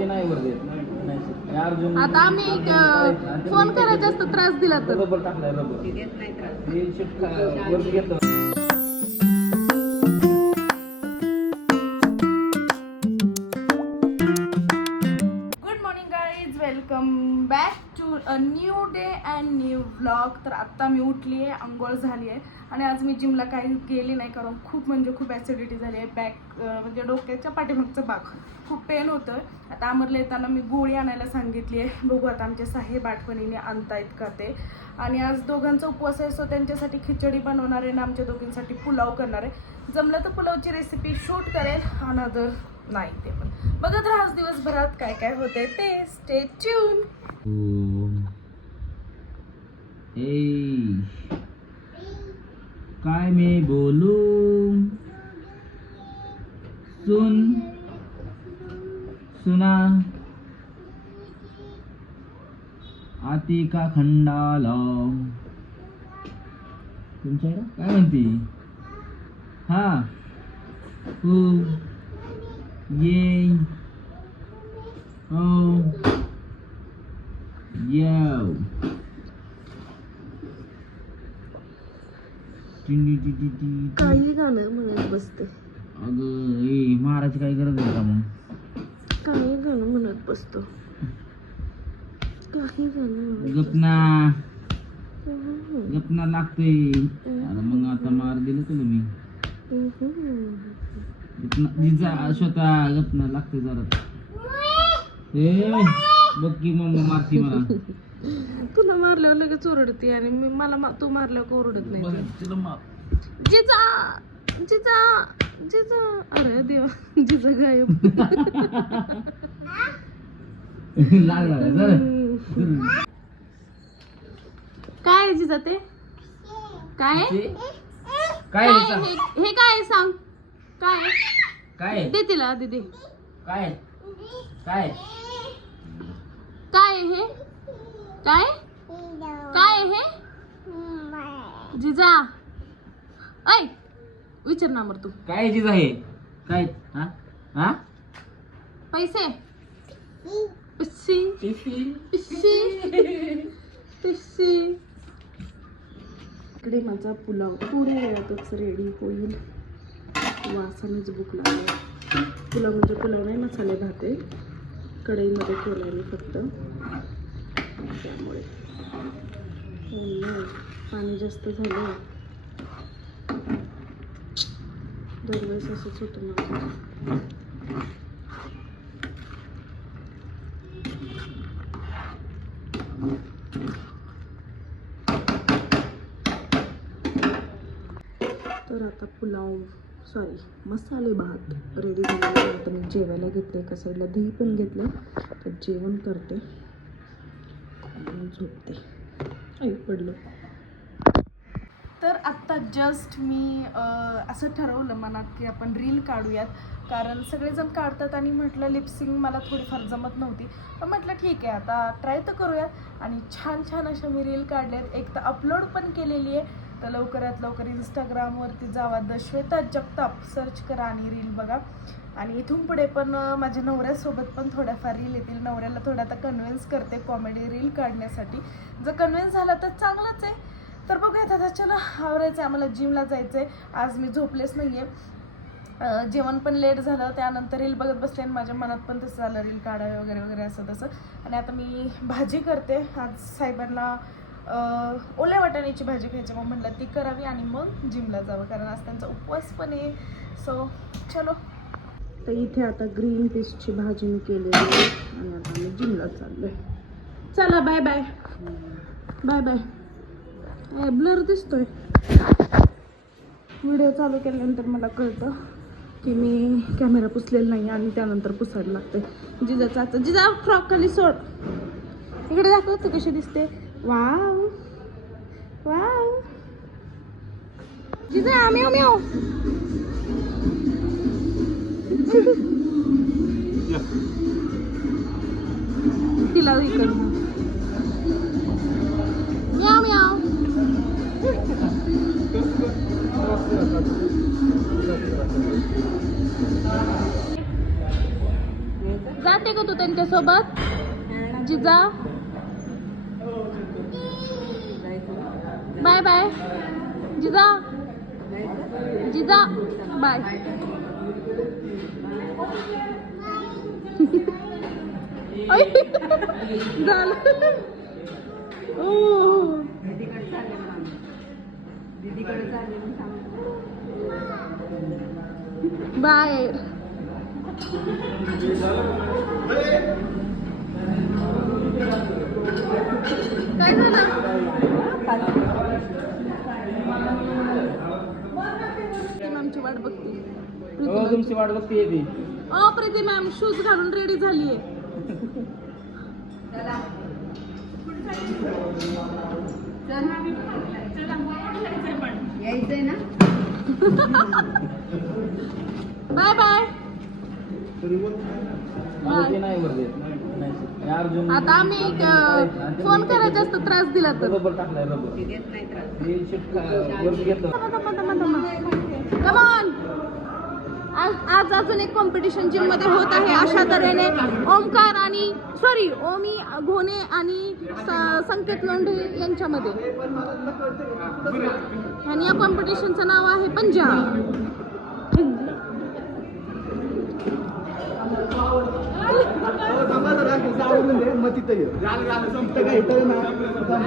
ते नाही वर देत आणि अर्जुन आता आम्ही अं, फोन करायचा असतो त्रास दिला तर. रबर टाकलाय रबर. हे शिफ्ट वरती घेतलं good morning guys welcome back to a new day and new blog तर आत्ता मी उठली आहे आंघोळ झाली आहे आणि आज मी जिमला काही गेली नाही कारण खूप म्हणजे खूप ॲसिडिटी झाली आहे. बॅक म्हणजे डोक्याच्या पाठीमागचं भाग खूप पेन होतं. आता आमरला येताना मी गोळी आणायला सांगितली आहे. बघू आता आमचे साहेब आठवणीने आणतायत का ते. आणि आज दोघांचा उपवास आहे सो त्यांच्यासाठी खिचडी बनवणार आहे आणि आमच्या दोघींसाठी पुलाव करणार आहे. जमलं तर पुलावची रेसिपी शूट करेल अनदर नाही ते पण. बघत राहा आज दिवसभरात काय काय होते ते स्टे ट्यून ए काय मी बोलू सुन सुना आती का खंडाला तुमच्याकडं काय म्हणते हा हो ये हो येव टिंडी टी टी. काही गाणं म्हणत बसते. अगं ए मारायची काही गरज आहे का मग? काही गाणं म्हणत बसतो. काही गाणं गपना गपना लागतोय. अरे मग आता मार दिलं तुला मी. गपना जिजा स्वतः गपना लागतोय जरा. ए बघ की मम्मा मारती मला. तुला मारल्यावर लगेच ओरडते आणि मी मला मा- तू मारल्यावर ओरडत नाही तुला मार जिजा जिजा जिजा अरे देवा जिजा गायब लागला का? काय आहे जिजा ते काय आहे? काय काय आहे आहे सांग? हे हे काय आहे सांग काय आहे? काय आहे? दे तिला दीदी काय आहे? काय आहे? काय आहे हे काय? काय आहे? हे जिजा. ऐ विचार ना मर तू काय चीज आहे काय? हा? हा? पैसे. पिस्सी. पिस्सी. पिस्सी. इकडे माझा पुलाव. थोड्या वेळातच रेडी होईल. वासानेच भूक लागली. पुलाव म्हणजे पुलाव नाही मसाले भात कढईमध्ये केला मी फक्त. त्यामुळे. पाणी जास्त झालं. दरवेळेस असंच होतं माझं तर आता पुलाव सॉरी मसाले भात रेडी झालेला आता मी जेवायला घेतले एका साईडला दही पण घेतलं तर जेवण करते. झोपते. आई पडलं. तर आत्ता जस्ट मी असं ठरवलं मनात की आपण रील काढूयात. कारण सगळेजण काढतात आणि म्हटलं लिपसिंग मला थोडीफार जमत नव्हती. पण म्हटलं ठीक आहे आता ट्राय तर करूयात. आणि छान छान अशा मी रील काढल्यात. एक तर अपलोड पण केलेली आहे. तर लवकरात लवकर इंस्टाग्रामवरती जावा. द श्वेता जगताप सर्च करा आणि रील बघा. आणि इथून पुढे पण माझ्या नवऱ्यासोबत पण थोड्याफार रील येतील. नवऱ्याला थोडा आता कन्व्हिन्स करते कॉमेडी रील काढण्यासाठी. जर कन्व्हिन्स झाला तर चांगलंच आहे. तर बघूयात आता चला आवरायचं आहे आम्हाला जिमला जायचं आहे आज मी झोपलेच नाही आहे जेवण पण लेट झालं. त्यानंतर रील बघत बसले आणि माझ्या मनात पण तसं झालं. रील काढावे वगैरे वगैरे असं तसं. आणि आता मी भाजी करते. आज साहेबांना ओल्या वाटाण्याची भाजी खायची मग म्हटलं ती करावी आणि मग जिमला जावं कारण आज त्यांचा उपवास पण आहे. सो चलो. तर इथे आता ग्रीन पीसची भाजी मी केलेली आहे आणि आता आम्ही जिमला चाललोय. चला bye bye bye bye blur दिसतोय. व्हिडिओ चालू केल्यानंतर मला कळतं की मी कॅमेरा पुसलेला नाही आणि त्यानंतर पुसायला लागते जिजाचा आता जिजा फ्रॉक खाली सोड. इकडे दाखवतो कशी दिसते. वाव वाव जिजा आम्ही आम्ही तिला इकडनं म्याव म्याव जाते का तू त्यांच्यासोबत जिजा बाय बाय जिजा जिजा बाय ऐ, झालं ओ. बाय काय झालं वाट बघते. हो तुमची वाट बघते ती अ प्रीती मॅम शूज घालून रेडी झालीये यायचंय ना? Bye bye. मला ते नाही वर देत नाही. हे अर्जुन आता आम्ही अ, फोन करायचा असतो त्रास दिला तर. रबर टाकलाय रबर. ते देत नाही त्रास. हे शिट वरती घेतलं. कमॉन आज आज अजून एक कॉम्पिटिशन जिममध्ये होत आहे. अशा तऱ्हेने ओमकार आणि सॉरी ओमी घोणे आणि संकेत लोंढे यांच्यामध्ये. आणि या कॉम्पिटिशनचं नाव आहे पंजाब.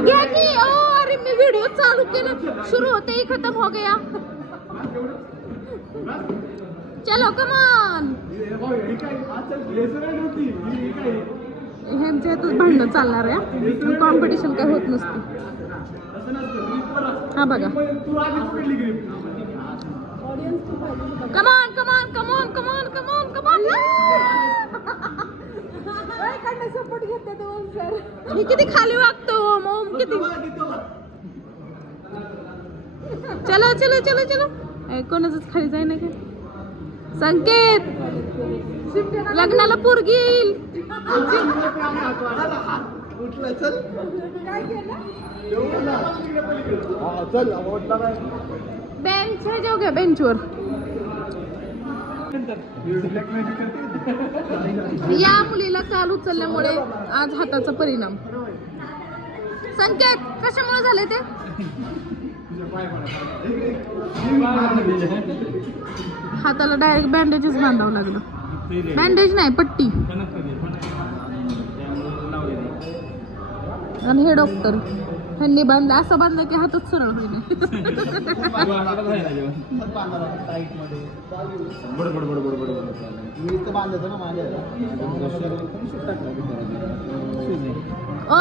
घ्या की ओ अरे मी व्हिडिओ चालू केला. शुरू होते ही खत्म हो गया. चलो कमान ह्यांच्यातच भांडणं चालणार आहे कॉम्पिटिशन काय होत नसते. हा बघा. कमान कमान कमान कमान कमान कमान सपोर्ट घेते किती खाली वागतो ओम किती? चलो चलो चलो चलो. कोणाचंच खाली जाय ना का? संकेत! लग्नाला पोरगी येईल. बेंच आहे जाऊ घ्या बेंचवर या मुलीला काल उचलल्यामुळे आज हाताचा परिणाम. संकेत कशामुळे झाले ते? हाताला डायरेक्ट बँडेजेस बांधावं लागलं. बँडेज नाही पट्टी. आणि हे डॉक्टर ह्यांनी बांधलं. असं बांधलं की हातच सरळ होईल अ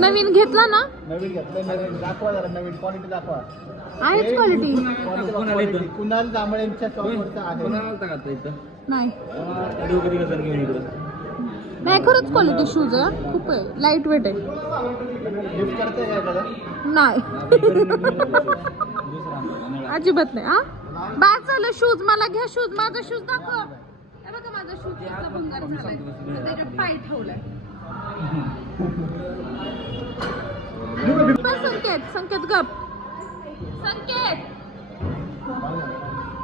नवीन घेतला ना? नवीन घेतलं नवीन. दाखवा जरा नवीन. क्वालिटी दाखवा. आहेच क्वालिटी कोणाला येतं? कुणाल जांभळेंच्या शॉपवरचं आहे. कोणाला आलता का आता इथं? नाही. घेऊन इकडं? नाही खरंच क्वालिटी शूज आहे खूप आहे. लाइट वेट आहे. गिफ्ट करते काय एखादं? नाही. दुसरा. अजिबात नाही हा. बाद झालं शूज मला घ्या शूज माझा शूज दाखव. हे बघा माझा शूज भंगार झालाय. तर त्याच्यात पाय ठेवलाय. पण संकेत संकेत गप. संकेत!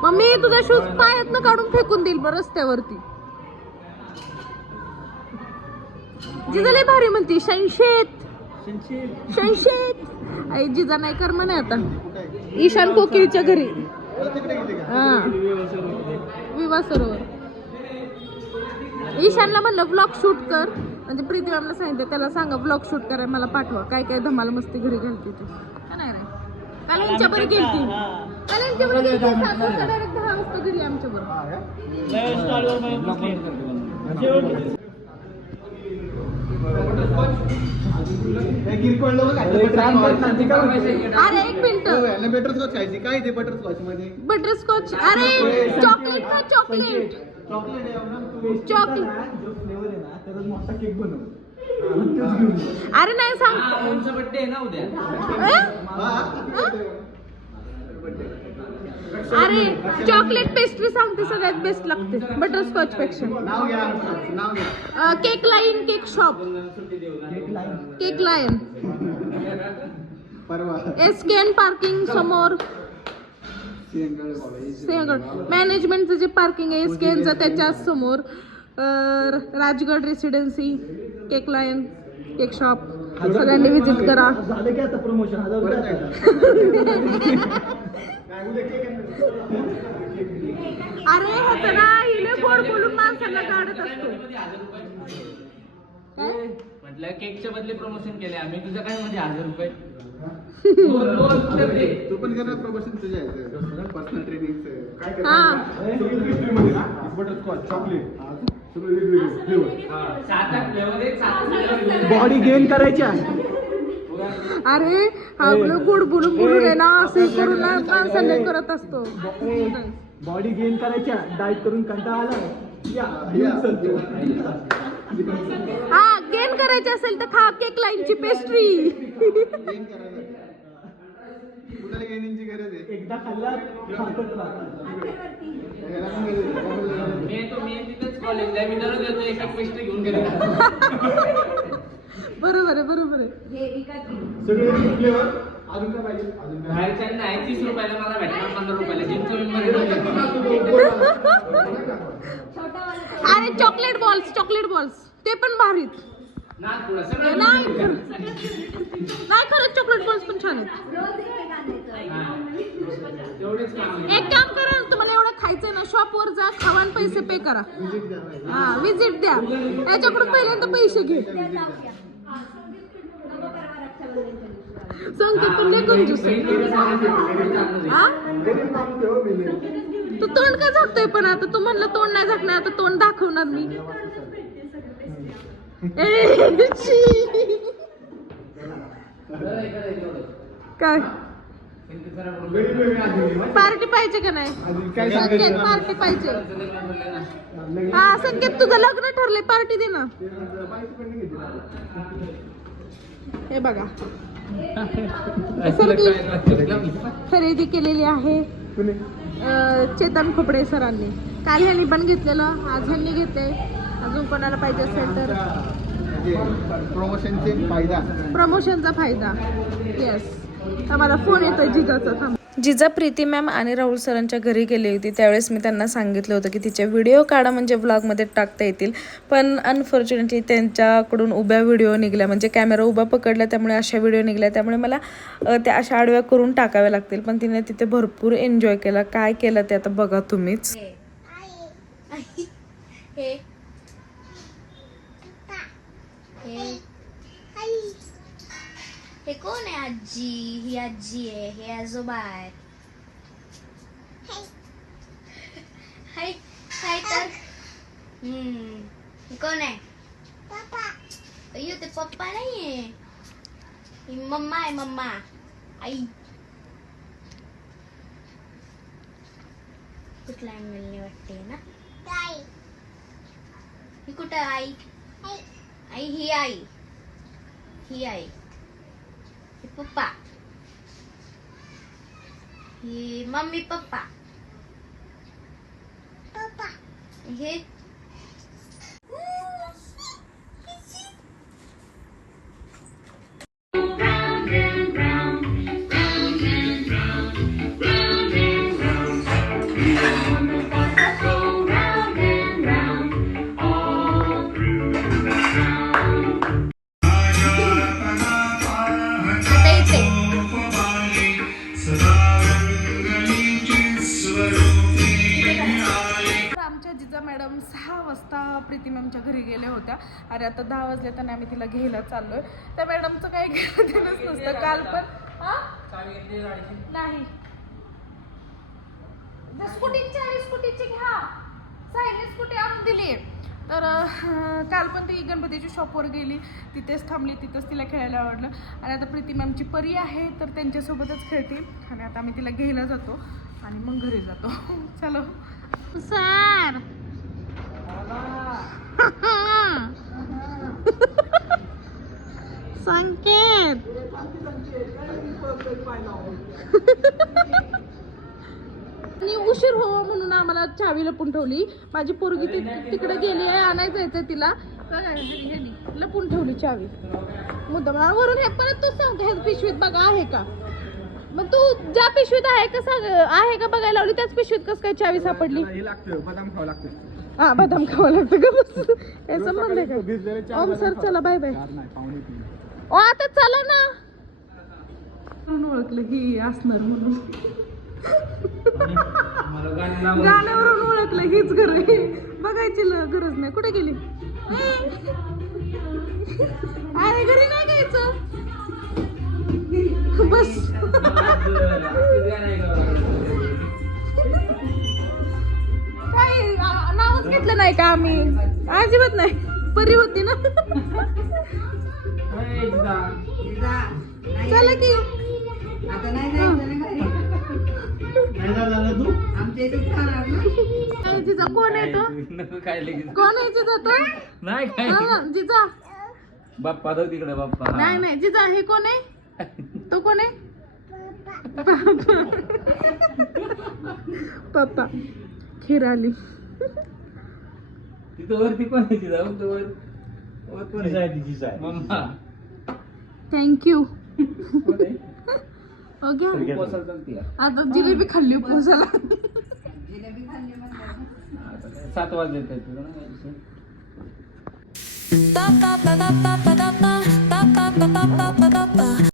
मम्मी तुझा शूज पायातनं काढून फेकून देईल बरं रस्त्यावरती. जिजा भारी म्हणते शैशेत. शैशेत. आई जिजा नाही कर म्हणे आता. ईशान कोकिळच्या घरी. हा. विवाह सरोवर. ईशानला म्हणलं ब्लॉग शूट कर. म्हणजे प्रीती मॅमला सांगितलं त्याला सांगा ब्लॉग शूट करायला मला पाठवा. काय काय धमाल मस्ती घरी घालते ते. का नाही रे? काल यांच्या बरं गेलती. काल यांच्या बरं गेलती. सात वाजता डायरेक्ट दहा वाजता घरी आमच्या बरोबर हा. लोक खायचं बटरस्कॉच. अरे एक मिनिट. हो, याला बटरस्कॉच खायची. काय ते बटरस्कॉच मध्ये? बटरस्कॉच अरे चॉकलेट चॉकलेट चॉकलेट आहे ना, तू चॉकलेट मोठा केक बनव घेऊन ये. अरे नाही सांग. आमचा बड्डे आहे ना उद्या. अं? अरे चॉकलेट पेस्ट्री सांगते सगळ्यात बेस्ट लागते. बटरस्कॉच पेक्षा. नाव घ्या नाव घ्या. Cake line cake shop cake line cake line परवा. एस के एन पार्किंग समोर. सिंहगड कॉलेज सिंहगड मॅनेजमेंटचं जे पार्किंग आहे एस के एनचं त्याच्यासमोर. Rajgad residency cake line cake shop सगळ्यांनी व्हिजिट करा? अरे ह्याचं ना हिले गोड बोलून माणसांना काढत असतो काय म्हटलं केकच्या बदले प्रमोशन केले आम्ही तुझं काय म्हणजे हजार रुपये बोल, बोल, कुठे ते? पण कर प्रमोशन तुझ्या पर्सनल ट्रेनिंगचं काय हा. करणार? सगळी फ्री मध्ये ना? बटरस्कॉच चॉकलेट सगळं वेगवेगळे फ्लेवर हा. बॉडी गेन करायच्या अरे आपलं गोड बोलून बोलून आहे ना असं करून ना माणसांना करत असतो. बॉडी गेन करायच्या डाएट करून कंटाळा आला. हा गेन करायचे असेल तर खा केक लाईनची पेस्ट्री आहे? एकदा खाल्ला मी येतो मी तिथेच कॉलेजला मी दररोज येतो एक एक पेस्ट घेऊन गेलो बरोबर आहे बरोबर आहे. सगळे फ्लेवर अजून काय पाहिजे? अजून काय? बाहेरच्यांना आहे तीस रुपयाला मला भेटणार पंधरा रुपयाला. जिमचा मेंबर अरे चॉकलेट बॉल्स चॉकलेट बॉल्स ते पण भारीत. सगळं नाही खरं- नाही खरंच चॉकलेट बॉल्स पण छान आहेत. एक काम करा ना, तुम्हाला एवढं खायचंय ना शॉपवर जा खावा पैसे पे करा. हा विजिट द्या. याच्याकडून पहिल्यांदा पैसे घे. संकेत तुम्ही लय कंजूस तू तोंड का झाकतोय पण आता? तू म्हणलं तोंड नाही झाकणार आता तोंड दाखवणार मी. काय? पार्टी पाहिजे का नाही? संकेत पार्टी पाहिजे. हा संकेत तुझं लग्न ठरलंय पार्टी दे ना. हे बघा. खरेदी केलेली आहे. चेतन खोपडे सरांनी. काल ह्यांनी पण घेतलेलं आज ह्यांनी घेतलंय. अजून कोणाला पाहिजे असेल तर. प्रमोशनचे फायदा. प्रमोशनचा फायदा. येस आम्हाला फोन जिजाचा. थांब. जिजा प्रीती मॅम आणि राहुल सरांच्या घरी गेली होती त्यावेळेस मी त्यांना सांगितलं होतं की तिचे व्हिडिओ काढा म्हणजे व्लॉगमध्ये टाकता येतील. पण अनफॉर्च्युनेटली त्यांच्याकडून उभ्या व्हिडिओ निघल्या म्हणजे कॅमेरा उभा पकडला त्यामुळे अशा व्हिडिओ निघल्या त्यामुळे मला त्या अशा आडव्या करून टाकाव्या लागतील. पण तिने तिथे भरपूर एन्जॉय केला. काय केलं ते आता बघा तुम्हीच. हे. हे हे कोण आहे आजी ही आजी आहे हे आजोबा आहे हाय हाय तर हम्म हे कोण आहे अय्यो ते पप्पा नाहीये ही मम्मा आहे मम्मा आई कुठला अँगलने वाटते ना ही कुठं आई आई ही आई ही आई ही पप्पा. ही मम्मी पप्पा. हे सहा वाजता प्रीती मॅमच्या घरी गेल्या होत्या. अरे आता दहा वाजले तर आम्ही तिला घ्यायला चाललोय. त्या मॅडमचं काही घेणं देणंच नसतं. काल पण हा? नाही. स्कूटीची आहे स्कूटीची घ्या. सायली स्कूटी आणून दिली. तर काल पण ती गणपतीच्या शॉपवर गेली. तिथेच थांबली तिथंच तिला खेळायला आवडलं. आणि आता प्रीती मॅमची परी आहे तर त्यांच्यासोबतच खेळते. आणि आता आम्ही तिला घ्यायला जातो आणि मग घरी जातो. चलो. सर! संकेत. आणि उशीर व्हावा म्हणून आम्हाला चावी लपून ठेवली. माझी पोरगी ती तिकडे गेली आहे आणायचं जायचंय तिला. लपून ठेवली चावी. मुद्दा आणि वरून हे परत तू सांग ह्या पिशवीत बघा आहे का? मग तू ज्या पिशवीत आहे का सांग आहे का बघायला लावली त्याच पिशवीत कस काय चावी सापडली? बदाम खावं लागतं. हा बदाम खावं लागतं का बस. काय संबंध आहे का? ओम सर चला बाय बाय ओ आता चला ना. म्हणून ओळखलं ही असणार म्हणून. गाण्यावरून ओळखलं हीच घर आहे. बघायची ल- गरज नाही. कुठे गेली? अरे घरी नाही घ्यायचं बस. घेतलं नाही का आम्ही? अजिबात नाही. परी होती ना. चला की. जिजा कोण आहे तो? काय लगेच. कोण आहे जिजा तो? नाही काय हा, जिजा. बाप्पा तिकडे बाप्पा. नाही नाही. जिजा हे कोण आहे? तो कोण आहे? पप्पा. खीर आली. तिथं वरती कोण आहे तिथं फक्त वर वर कोण आहे मम्मा थँक्यू कोण आहे हो घ्या उपवासाला चालते का? आता जिलेबी खाल्ली पुसाला आता काय सात वाजले आहेत